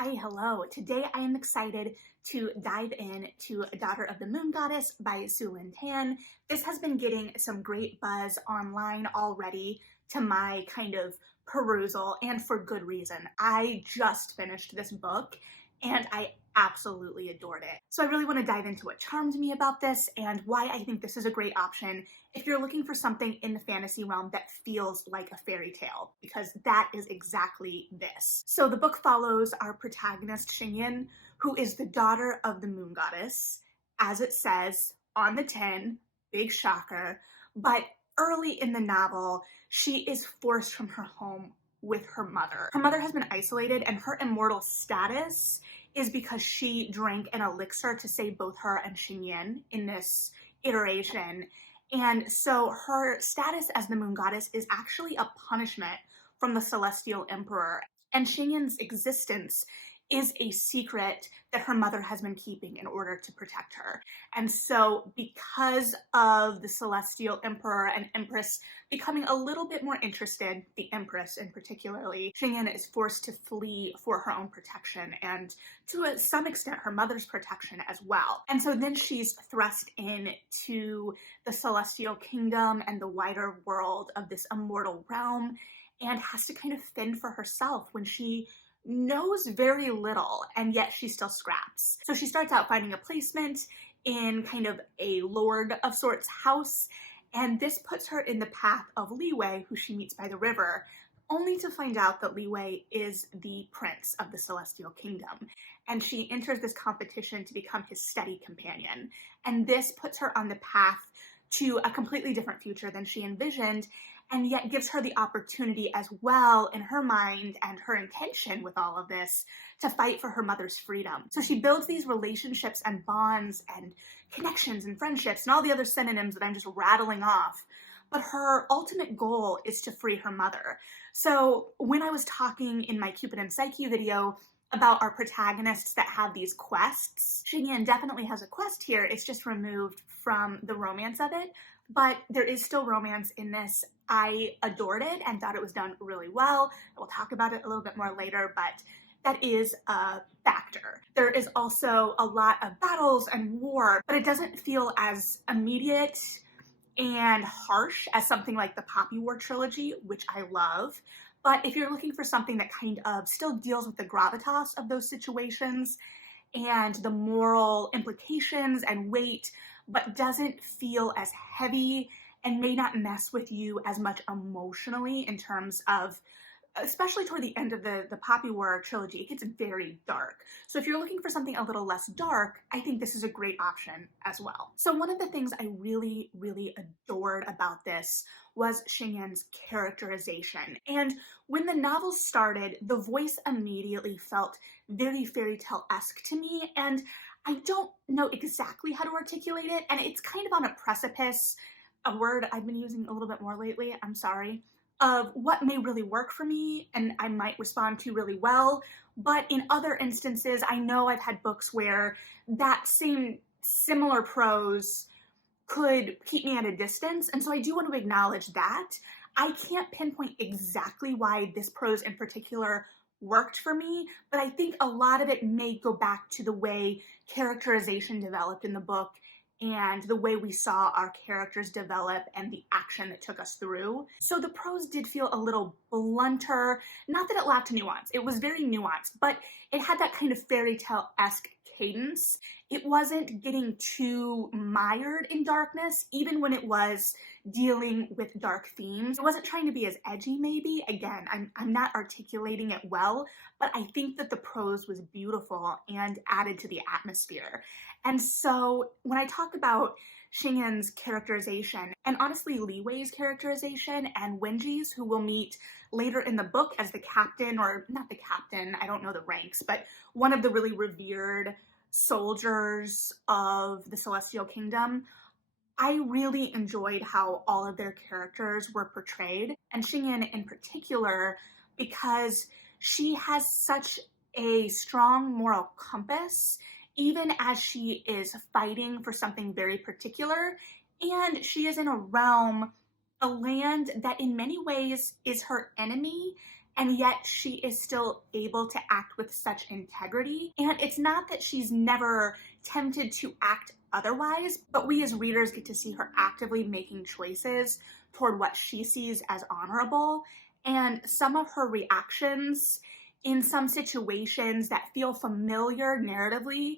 Hi, hello. Today I am excited to dive in to Daughter of the Moon Goddess by Su Lin Tan. This has been getting some great buzz online already to my kind of perusal, and for good reason. I just finished this book and I absolutely adored it. So I really want to dive into what charmed me about this and why I think this is a great option if you're looking for something in the fantasy realm that feels like a fairy tale, because that is exactly this. So the book follows our protagonist, Xingyin, who is the daughter of the moon goddess, as it says on the tin, big shocker, but early in the novel, she is forced from her home with her mother. Her mother has been isolated, and her immortal status is because she drank an elixir to save both her and Xingyin in this iteration. And so her status as the moon goddess is actually a punishment from the celestial emperor. And Xingyin's existence is a secret that her mother has been keeping in order to protect her. And so because of the celestial emperor and empress becoming a little bit more interested, the empress in particularly, Xingyin is forced to flee for her own protection and to some extent her mother's protection as well. And so then she's thrust into the celestial kingdom and the wider world of this immortal realm and has to kind of fend for herself when she knows very little, and yet she still scraps. So she starts out finding a placement in kind of a lord of sorts house, and this puts her in the path of Li Wei, who she meets by the river, only to find out that Li Wei is the prince of the celestial kingdom. And she enters this competition to become his steady companion. And this puts her on the path to a completely different future than she envisioned, and yet gives her the opportunity as well in her mind and her intention with all of this to fight for her mother's freedom. So she builds these relationships and bonds and connections and friendships and all the other synonyms that I'm just rattling off. But her ultimate goal is to free her mother. So when I was talking in my Cupid and Psyche video about our protagonists that have these quests, Xingyin definitely has a quest here. It's just removed from the romance of it, but there is still romance in this. I adored it and thought it was done really well. We'll talk about it a little bit more later, but that is a factor. There is also a lot of battles and war, but it doesn't feel as immediate and harsh as something like the Poppy War trilogy, which I love. But if you're looking for something that kind of still deals with the gravitas of those situations and the moral implications and weight, but doesn't feel as heavy and may not mess with you as much emotionally in terms of, especially toward the end of the Poppy War trilogy, it gets very dark. So if you're looking for something a little less dark, I think this is a great option as well. So one of the things I really, really adored about this was Xingyin's characterization. And when the novel started, the voice immediately felt very fairy tale-esque to me, and I don't know exactly how to articulate it, and it's kind of on a precipice, a word I've been using a little bit more lately, I'm sorry, of what may really work for me and I might respond to really well. But in other instances, I know I've had books where that same similar prose could keep me at a distance. And so I do want to acknowledge that. I can't pinpoint exactly why this prose in particular worked for me, but I think a lot of it may go back to the way characterization developed in the book and the way we saw our characters develop and the action that took us through. So the prose did feel a little blunter, not that it lacked nuance, it was very nuanced, but it had that kind of fairy tale-esque cadence. It wasn't getting too mired in darkness, even when it was dealing with dark themes. It wasn't trying to be as edgy, maybe. Again, I'm not articulating it well, but I think that the prose was beautiful and added to the atmosphere. And so when I talk about Xingyin's characterization, and honestly Li Wei's characterization, and Wenji's, who we'll meet later in the book as the captain, or not the captain, I don't know the ranks, but one of the really revered soldiers of the Celestial Kingdom, I really enjoyed how all of their characters were portrayed, and Xingyin in particular, because she has such a strong moral compass, even as she is fighting for something very particular, and she is in a realm, a land that in many ways is her enemy, and yet she is still able to act with such integrity. And it's not that she's never tempted to act otherwise, but we as readers get to see her actively making choices toward what she sees as honorable. And some of her reactions in some situations that feel familiar narratively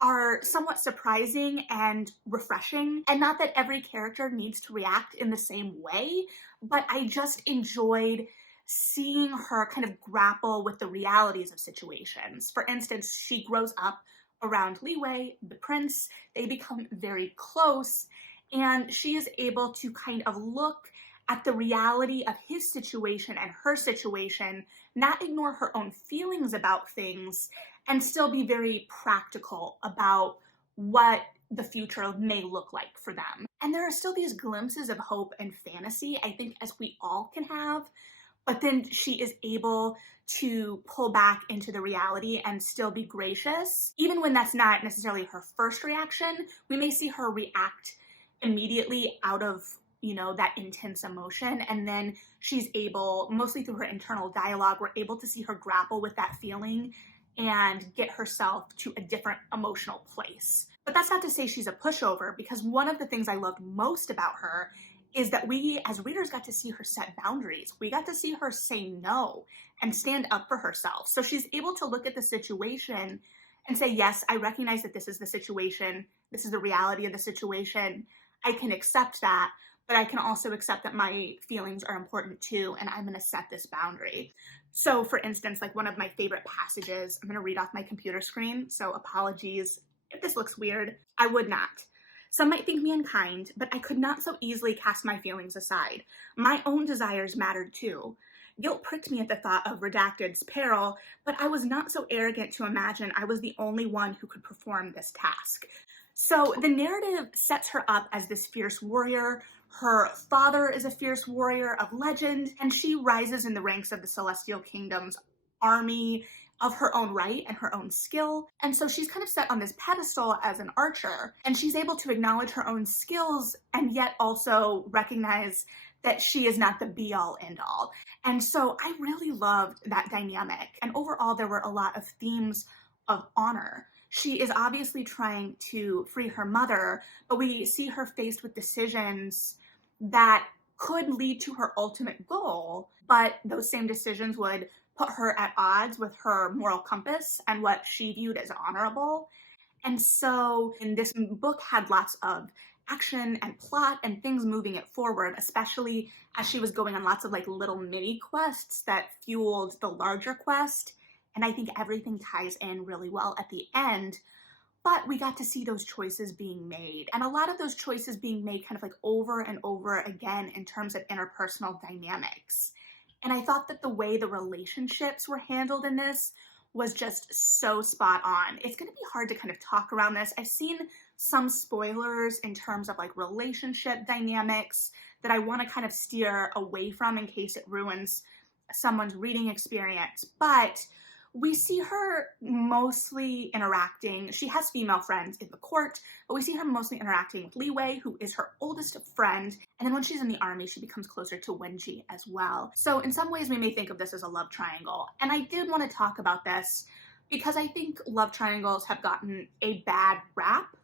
are somewhat surprising and refreshing. And not that every character needs to react in the same way, but I just enjoyed seeing her kind of grapple with the realities of situations. For instance, she grows up around Liwei, the prince, they become very close, and she is able to kind of look at the reality of his situation and her situation, not ignore her own feelings about things, and still be very practical about what the future may look like for them. And there are still these glimpses of hope and fantasy, I think, as we all can have, but then she is able to pull back into the reality and still be gracious. Even when that's not necessarily her first reaction, we may see her react immediately out of, that intense emotion. And then she's able, mostly through her internal dialogue, we're able to see her grapple with that feeling and get herself to a different emotional place. But that's not to say she's a pushover, because one of the things I loved most about her is that we as readers got to see her set boundaries. We got to see her say no and stand up for herself. So she's able to look at the situation and say, yes, I recognize that this is the situation. This is the reality of the situation. I can accept that, but I can also accept that my feelings are important too, and I'm going to set this boundary. So for instance, like one of my favorite passages, I'm going to read off my computer screen, so apologies if this looks weird. I would not. Some might think me unkind, but I could not so easily cast my feelings aside. My own desires mattered too. Guilt pricked me at the thought of Redacted's peril, but I was not so arrogant to imagine I was the only one who could perform this task. So the narrative sets her up as this fierce warrior. Her father is a fierce warrior of legend, and she rises in the ranks of the Celestial Kingdom's army of her own right and her own skill. And so she's kind of set on this pedestal as an archer, and she's able to acknowledge her own skills and yet also recognize that she is not the be-all end-all. And so I really loved that dynamic. And overall, there were a lot of themes of honor. She is obviously trying to free her mother, but we see her faced with decisions that could lead to her ultimate goal, but those same decisions would put her at odds with her moral compass and what she viewed as honorable. And so, and this book had lots of action and plot and things moving it forward, especially as she was going on lots of like little mini quests that fueled the larger quest. And I think everything ties in really well at the end. But we got to see those choices being made, and a lot of those choices being made kind of like over and over again in terms of interpersonal dynamics. And I thought that the way the relationships were handled in this was just so spot on. It's going to be hard to kind of talk around this. I've seen some spoilers in terms of like relationship dynamics that I want to kind of steer away from in case it ruins someone's reading experience. But we see her mostly interacting. She has female friends in the court, but we see her mostly interacting with Liwei, who is her oldest friend. And then when she's in the army, she becomes closer to Wenji as well. So in some ways, we may think of this as a love triangle. And I did want to talk about this because I think love triangles have gotten a bad rap.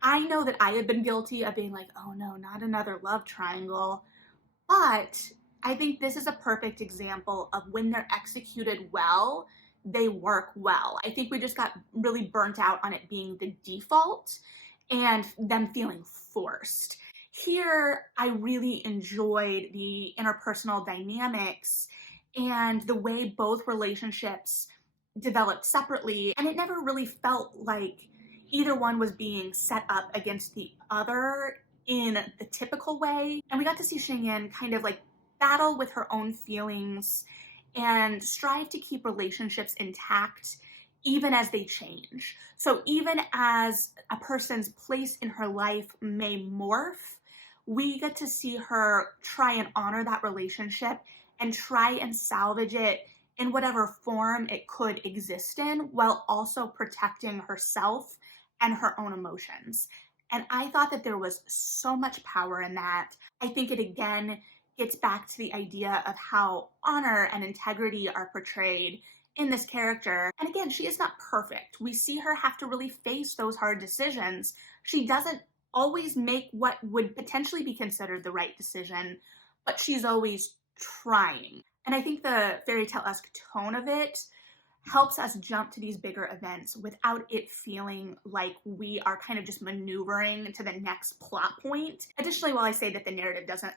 I know that I have been guilty of being like, oh no, not another love triangle. But I think this is a perfect example of when they're executed well, they work well. I think we just got really burnt out on it being the default and them feeling forced. Here, I really enjoyed the interpersonal dynamics and the way both relationships developed separately, and it never really felt like either one was being set up against the other in the typical way. And we got to see Xingyan kind of like battle with her own feelings and strive to keep relationships intact even as they change. So even as a person's place in her life may morph, we get to see her try and honor that relationship and try and salvage it in whatever form it could exist in, while also protecting herself and her own emotions. And I thought that there was so much power in that. I think it again gets back to the idea of how honor and integrity are portrayed in this character. And again, she is not perfect. We see her have to really face those hard decisions. She doesn't always make what would potentially be considered the right decision, but she's always trying. And I think the fairy tale-esque tone of it helps us jump to these bigger events without it feeling like we are kind of just maneuvering to the next plot point. Additionally, while I say that the narrative doesn't,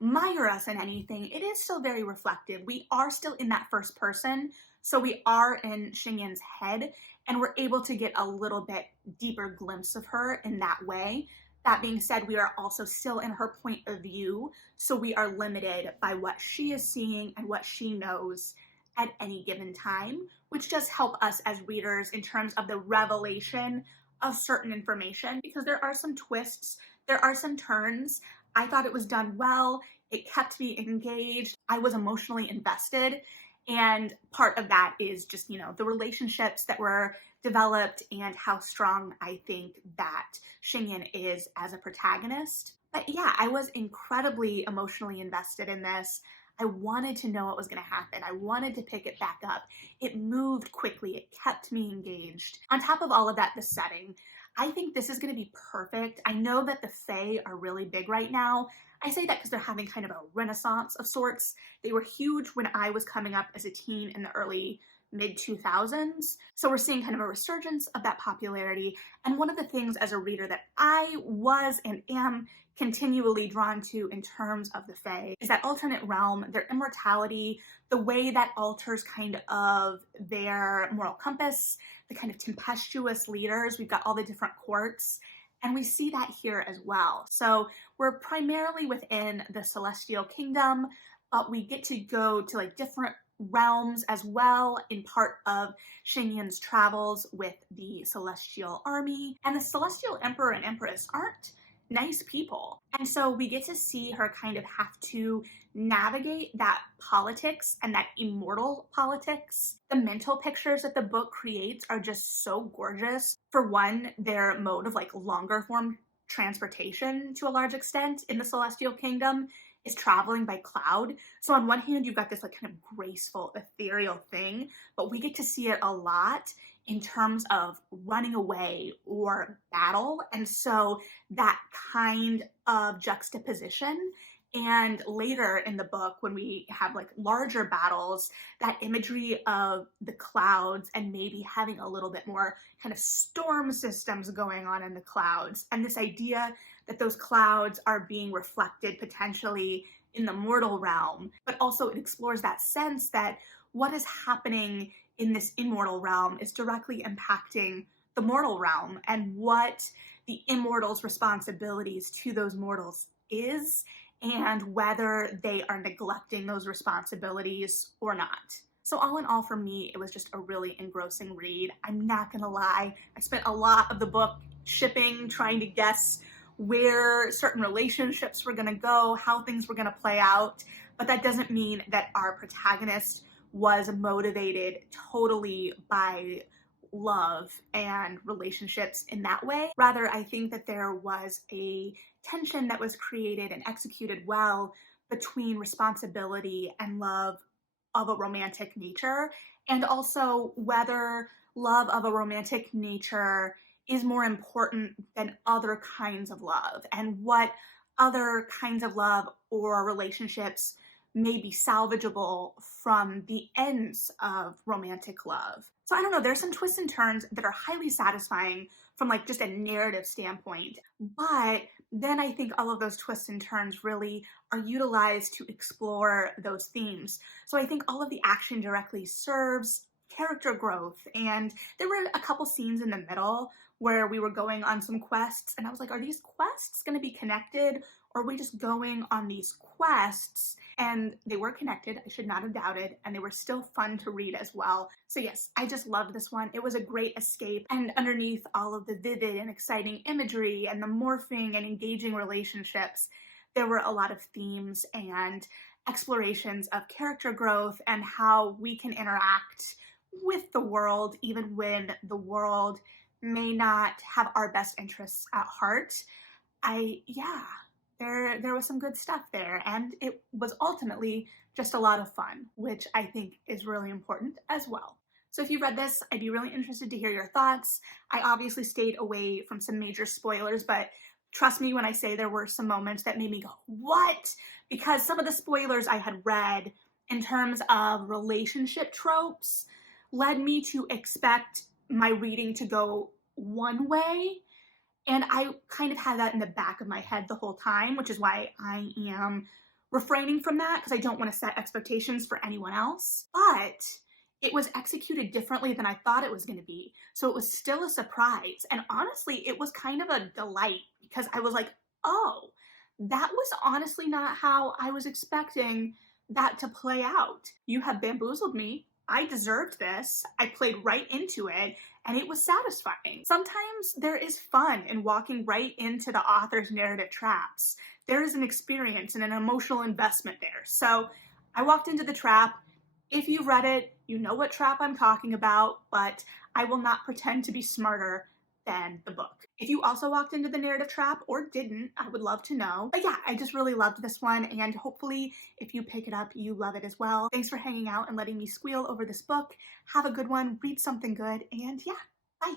mire us in anything, it is still very reflective. We are still in that first person, so we are in Xingyan's head, and we're able to get a little bit deeper glimpse of her in that way. That being said, we are also still in her point of view, so we are limited by what she is seeing and what she knows at any given time, which does help us as readers in terms of the revelation of certain information, because there are some twists, there are some turns. I thought it was done well. It kept me engaged. I was emotionally invested. And part of that is just, the relationships that were developed and how strong I think that Xingyan is as a protagonist. But yeah, I was incredibly emotionally invested in this. I wanted to know what was going to happen. I wanted to pick it back up. It moved quickly. It kept me engaged. On top of all of that, the setting. I think this is going to be perfect. I know that the Fae are really big right now. I say that because they're having kind of a renaissance of sorts. They were huge when I was coming up as a teen in the early mid-2000s. So we're seeing kind of a resurgence of that popularity. And one of the things as a reader that I was and am continually drawn to in terms of the Fae is that alternate realm, their immortality, the way that alters kind of their moral compass, the kind of tempestuous leaders. We've got all the different courts, and we see that here as well. So we're primarily within the Celestial Kingdom, but we get to go to like different realms as well in part of Xingyan's travels with the Celestial Army. And the Celestial Emperor and Empress aren't nice people. And so we get to see her kind of have to navigate that politics and that immortal politics. The mental pictures that the book creates are just so gorgeous. For one, their mode of like longer form transportation to a large extent in the Celestial Kingdom is traveling by cloud. So on one hand, you've got this like kind of graceful, ethereal thing, but we get to see it a lot in terms of running away or battle. And so that kind of juxtaposition, and later in the book when we have like larger battles, that imagery of the clouds and maybe having a little bit more kind of storm systems going on in the clouds, and this idea that those clouds are being reflected potentially in the mortal realm, but also it explores that sense that what is happening in this immortal realm is directly impacting the mortal realm, and what the immortals' responsibilities to those mortals is, and whether they are neglecting those responsibilities or not. So all in all, for me, it was just a really engrossing read. I'm not gonna lie, I spent a lot of the book shipping, trying to guess where certain relationships were gonna go, how things were gonna play out, but that doesn't mean that our protagonist was motivated totally by love and relationships in that way. Rather, I think that there was a tension that was created and executed well between responsibility and love of a romantic nature, and also whether love of a romantic nature is more important than other kinds of love, and what other kinds of love or relationships may be salvageable from the ends of romantic love. So I don't know, there's some twists and turns that are highly satisfying from like just a narrative standpoint, but then I think all of those twists and turns really are utilized to explore those themes. So I think all of the action directly serves character growth, and there were a couple scenes in the middle where we were going on some quests, and I was like, are these quests going to be connected, or are we just going on these quests? And they were connected, I should not have doubted, and they were still fun to read as well. So yes, I just loved this one. It was a great escape, and underneath all of the vivid and exciting imagery and the morphing and engaging relationships, there were a lot of themes and explorations of character growth and how we can interact with the world even when the world may not have our best interests at heart. there was some good stuff there, and it was ultimately just a lot of fun, which I think is really important as well. So if you read this, I'd be really interested to hear your thoughts. I obviously stayed away from some major spoilers, but trust me when I say there were some moments that made me go, what? Because some of the spoilers I had read in terms of relationship tropes led me to expect my reading to go one way. And I kind of had that in the back of my head the whole time, which is why I am refraining from that because I don't want to set expectations for anyone else. But it was executed differently than I thought it was going to be. So it was still a surprise. And honestly, it was kind of a delight because I was like, oh, that was honestly not how I was expecting that to play out. You have bamboozled me. I deserved this. I played right into it, and it was satisfying. Sometimes there is fun in walking right into the author's narrative traps. There is an experience and an emotional investment there. So I walked into the trap. If you've read it, you know what trap I'm talking about, but I will not pretend to be smarter than the book. If you also walked into the narrative trap or didn't, I would love to know. But yeah, I just really loved this one, and hopefully if you pick it up, you love it as well. Thanks for hanging out and letting me squeal over this book. Have a good one, read something good, and yeah, bye.